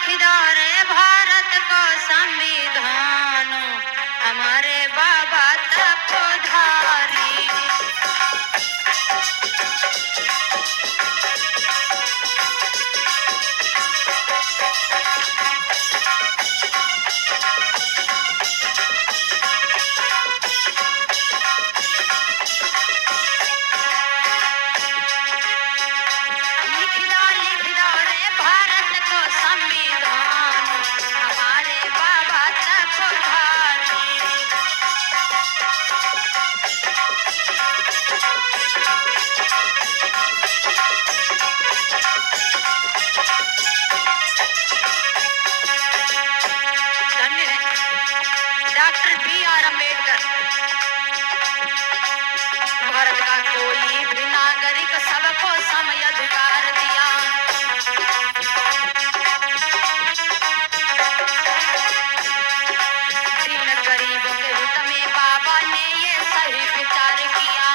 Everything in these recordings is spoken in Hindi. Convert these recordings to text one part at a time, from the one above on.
लिख दो रे भारत को संविधान, हमारे बाबा तत्वधारी। लिख दो रे भारत को संविधान, हमारे बाबा तत्वधारी। धन्य है डॉक्टर बी.आर. अम्बेडकर। भारत का कोई भी नागरिक सबको सम अधिकार दिया। दीन गरीबों के हित में बाबा ने ये सही विचार किया।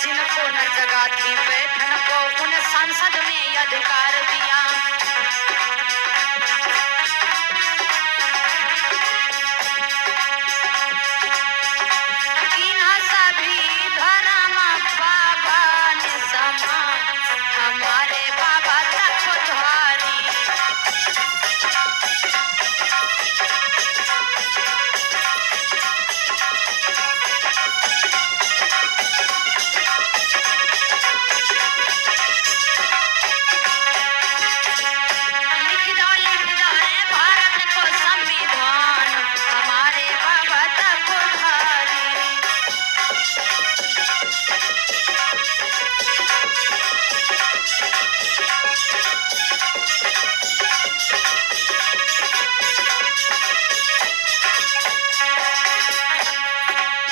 जिनको न जगह थी बैठन को, उन संसद में अधिकार दिया। कीन्हा सभी धर्म बाबा ने समान, हमारे बाबा तत्वधारी। लिख दो रे भारत को संविधान, हमारे बाबा तत्वधारी।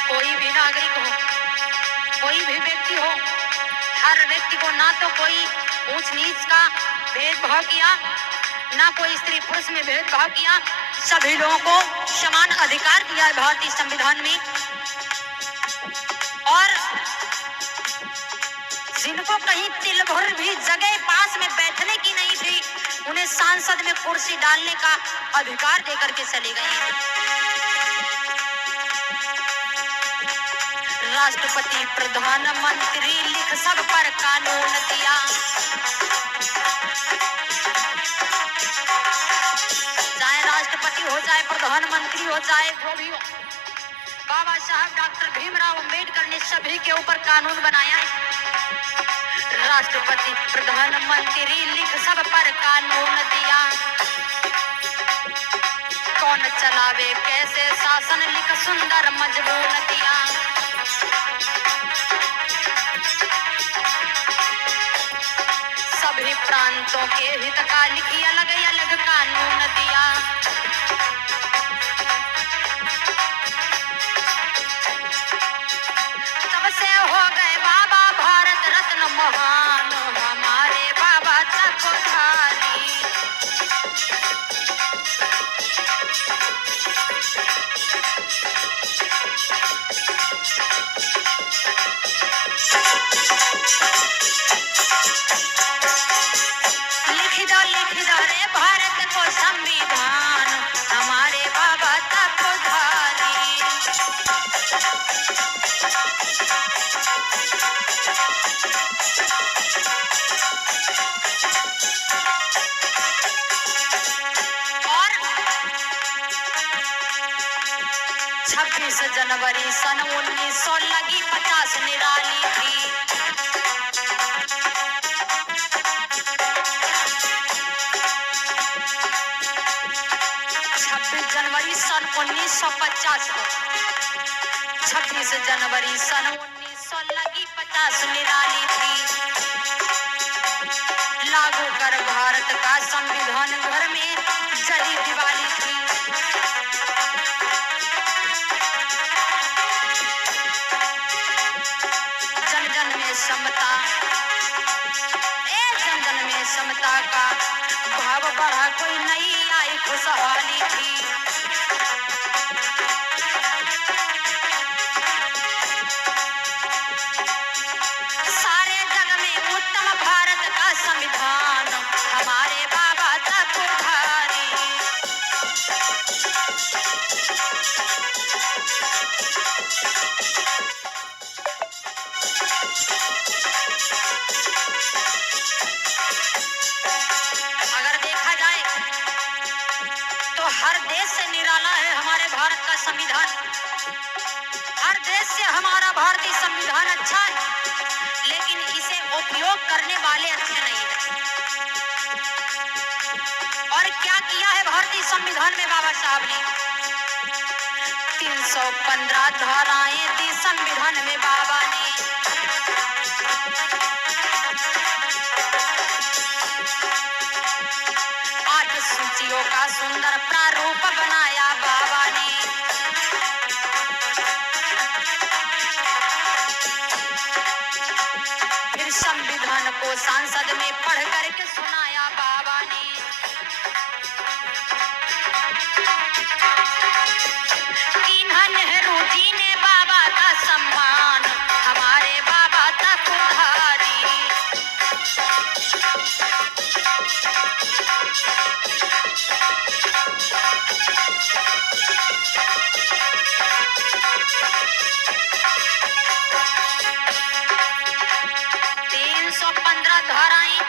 कोई भी नागरिक हो, कोई भी व्यक्ति हो, हर व्यक्ति को ना तो कोई ऊंच नीच का भेदभाव किया, ना कोई स्त्री पुरुष में भेदभाव किया। सभी लोगों को समान अधिकार दिया है भारतीय संविधान में। और जिनको कहीं तिल भर भी जगह पास में बैठने की नहीं थी, उन्हें सांसद में कुर्सी डालने का अधिकार देकर के चले गए हैं। राष्ट्रपति प्रधानमंत्री लिख सब पर कानून दिया। चाहे राष्ट्रपति हो, चाहे प्रधानमंत्री हो, चाहे जो भी हो, बाबा साहब डॉक्टर भीमराव अंबेडकर ने सभी के ऊपर कानून बनाया है। राष्ट्रपति प्रधानमंत्री लिख सब पर कानून दिया। कौन चलावे कैसे शासन लिख सुंदर मजबूर दिया। सभी प्रांतों के हित का लिखी अलग अलग कानून दिया। तब से हो गए बाबा भारत रत्न महान, हमारे बाबा तत्वधारी। लिख दो रे भारत को संविधान, हमारे बाबा तत्वधारी। और 26 जनवरी सन 1900 लगी 50 निराली थी। 26 जनवरी सन 1950 को, 26 जनवरी सन 1900 लगी 50 निराली थी। लागू कर भारत का संविधान घर में जली दिवाली थी। जन जन में समता, जन जन में समता का भाव बढ़ा, कोई नई आई खुशहाली थी। संविधान, हर देश से हमारा भारतीय संविधान अच्छा है, लेकिन इसे उपयोग करने वाले अच्छे नहीं है। और क्या किया है भारतीय संविधान में बाबा साहब ने? 315 धाराएं दी संविधान में बाबा ने। 8 सूचियों का सुंदर प्रारूप बनाया बाबा ने। फिर संविधान को संसद में पढ़ करके सुनाया बाबा ने। कीन्हा नेहरू जी ने बाबा का सम्मान, हमारे बाबा तक उधारी। 315 धाराएं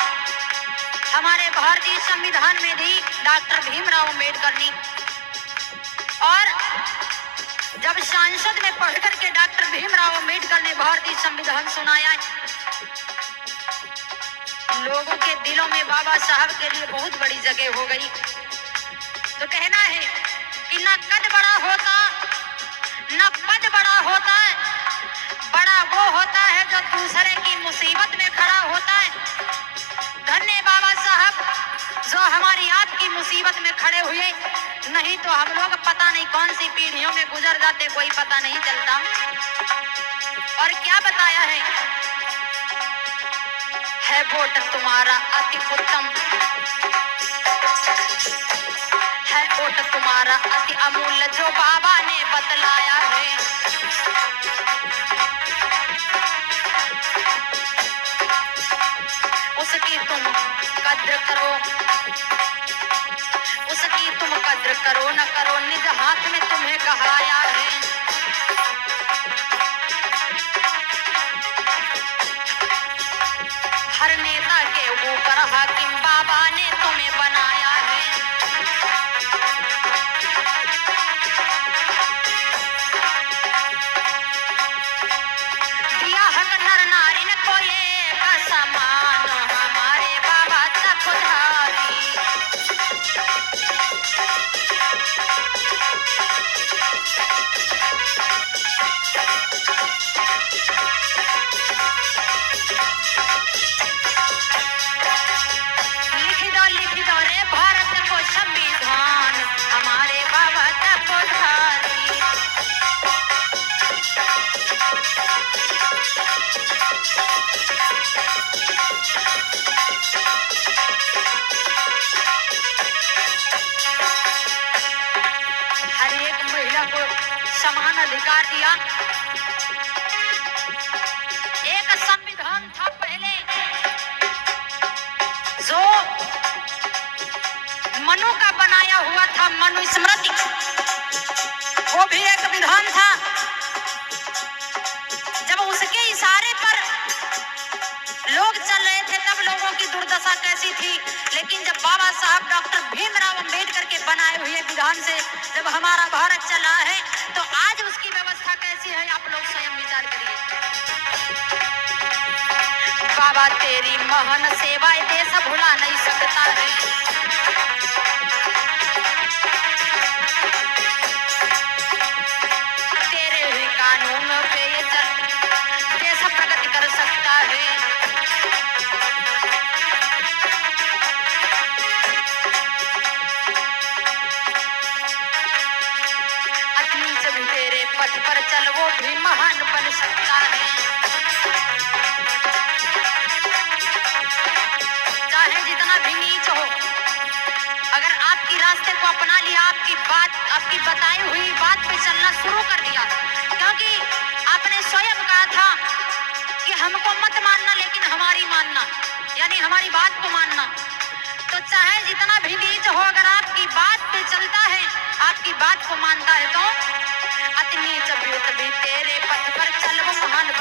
हमारे भारतीय संविधान में दी डॉक्टर भीमराव अम्बेडकर ने। और जब संसद में पढ़ करके डॉक्टर भीमराव अम्बेडकर ने भारतीय संविधान सुनाया, लोगों के दिलों में बाबा साहब के लिए बहुत बड़ी जगह हो गई। तो कहना है कि न कद बड़ा होता, न पद बड़ा होता है, बड़ा वो होता है जो दूसरे की मुसीबत में खड़ा होता है। धन्य बाबा साहब जो हमारी आपकी मुसीबत में खड़े हुए, नहीं तो हम लोग पता नहीं कौन सी पीढ़ियों में गुजर जाते, कोई पता नहीं चलता। और क्या बताया है वोट तुम्हारा अति उत्तम, है वोट तुम्हारा अति अमूल्य, जो बाबा ने बतलाया है। उसकी तुम कद्र करो, उसकी तुम कद्र करो न करो, निज हाथ में तुम्हें कहाया है। हर नेता के ऊपर हाकिम बाबा ने तुम्हें बनाया है। दिया हक नर नारी न कोई एक समान, हमारे बाबा तक उधारी। लिख दो रे भारत को संविधान, हमारे बाबा तक उधारी। हर एक महिला को समान अधिकार दिया। एक संविधान था पहले जो मनु का बनाया हुआ था, मनुस्मृति, वो भी एक विधान था। जब उसके इशारे पर लोग चल रहे थे तब लोगों की दुर्दशा कैसी थी, लेकिन जब बाबा साहब डॉक्टर भीमराव अम्बेडकर के बनाए हुए विधान से जब हमारा भारत चला है, तो आज उसकी व्यवस्था कैसी है आप लोग स्वयं विचार करिए। बाबा तेरी महान सेवाएं देश भुला नहीं सकता है। तेरे ही कानून पे ये चल देश प्रगति कर सकता है। अपनी जब तेरे पथ पर चल वो भी महान बन सकता है। चाहे जितना भी नीच हो, अगर आपकी रास्ते को अपना लिया, आपकी बताई हुई बात पे चलना शुरू कर दिया, क्योंकि आपने स्वयं कहा था कि हमको मत मानना लेकिन हमारी मानना, यानी हमारी बात को मानना। तो चाहे जितना भी नीच हो, अगर आपकी बात पे चलता है, आपकी बात को मानता है, तो अति नीच भी तेरे पथ पर चल वो महान